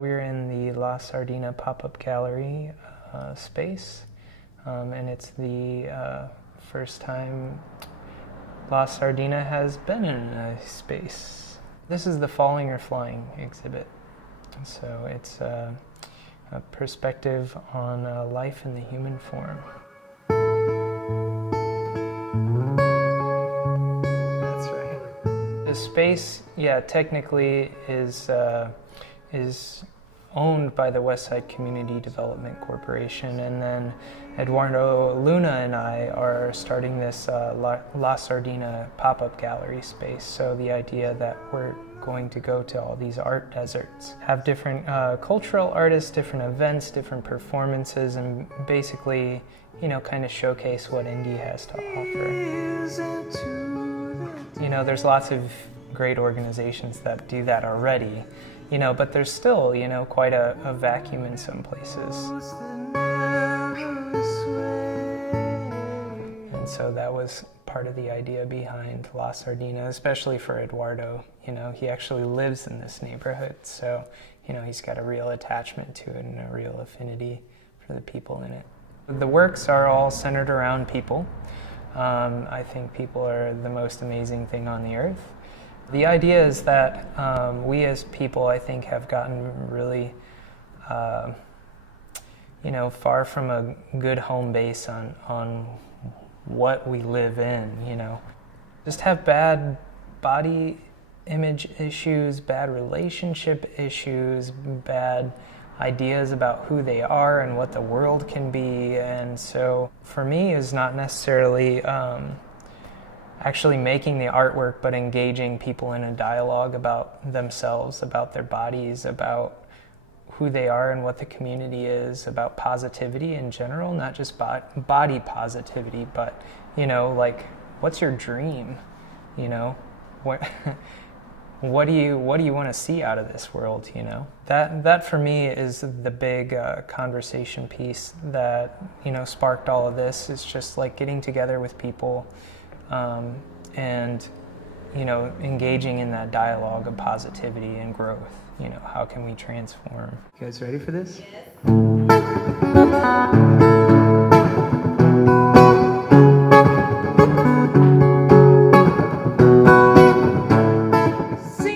We're in the La Sardina pop-up gallery space, and it's the first time La Sardina has been in a space. This is the Falling or Flying exhibit. So it's a perspective on life in the human form. That's right. The space, yeah, technically is owned by the Westside Community Development Corporation, and then Eduardo Luna and I are starting this La Sardina pop-up gallery space. So the idea that we're going to go to all these art deserts, have different cultural artists, different events, different performances, and basically, you know, kind of showcase what Indy has to offer. You know, there's lots of great organizations that do that already, you know, but there's still, you know, quite a vacuum in some places. And so that was part of the idea behind La Sardina, especially for Eduardo. You know, he actually lives in this neighborhood, so, you know, he's got a real attachment to it and a real affinity for the people in it. The works are all centered around people. I think people are the most amazing thing on the earth. The idea is that we as people, I think, have gotten really, you know, far from a good home base on what we live in, you know. Just have bad body image issues, bad relationship issues, bad ideas about who they are and what the world can be. And so for me, is not necessarily actually making the artwork, but engaging people in a dialogue about themselves, about their bodies, about who they are and what the community is, about positivity in general, not just body positivity, but, you know, like, what's your dream? You know, what do you want to see out of this world? You know, that for me is the big conversation piece that, you know, sparked all of this. Is just like getting together with people. And, you know, engaging in that dialogue of positivity and growth. You know, how can we transform? You guys ready for this? Yes.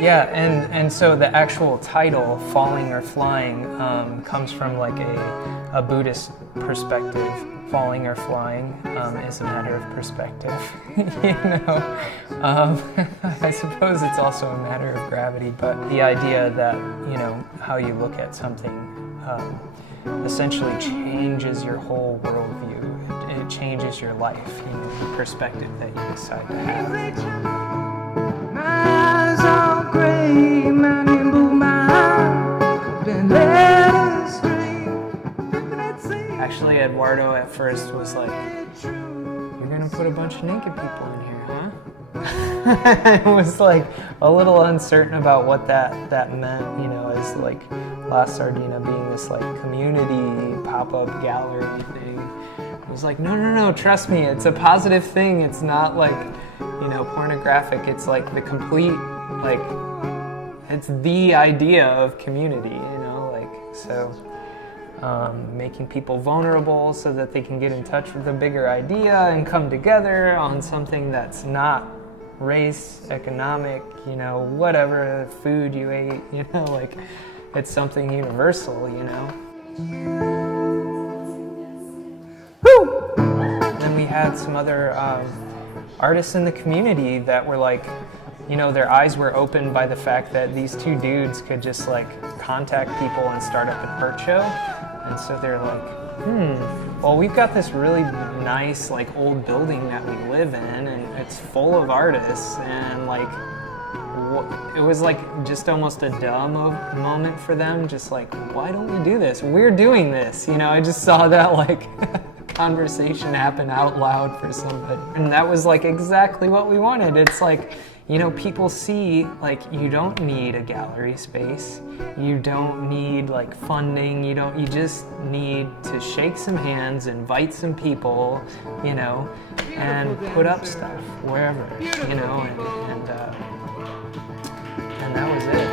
Yeah, and so the actual title, Falling or Flying, comes from like a Buddhist perspective. Falling or flying is a matter of perspective, you know. I suppose it's also a matter of gravity, but the idea that, you know, how you look at something essentially changes your whole worldview. It changes your life, you know, the perspective that you decide to have. My eyes are gray, my nimble mind been led astray. Actually, Eduardo at first was like, "You're gonna put a bunch of naked people in here, huh?" I was like a little uncertain about what that meant, you know, as like La Sardina being this like community pop-up gallery thing. I was like, no, trust me, it's a positive thing. It's not like, you know, pornographic. It's like the complete, like, it's the idea of community, you know, like, so. Making people vulnerable so that they can get in touch with a bigger idea and come together on something that's not race, economic, you know, whatever food you ate, you know, like, it's something universal, you know. Woo! Then we had some other artists in the community that were like, you know, their eyes were opened by the fact that these two dudes could just like contact people and start up an art show. And so they're like, well, we've got this really nice, like, old building that we live in, and it's full of artists, and, like, it was, like, just almost a dumb moment for them, just like, why don't we do this? We're doing this, you know? I just saw that, like, conversation happen out loud for somebody. And that was, like, exactly what we wanted. It's like, you know, people see, like, you don't need a gallery space. You don't need, like, funding. You just need to shake some hands, invite some people, you know, and put up stuff wherever, you know, and that was it.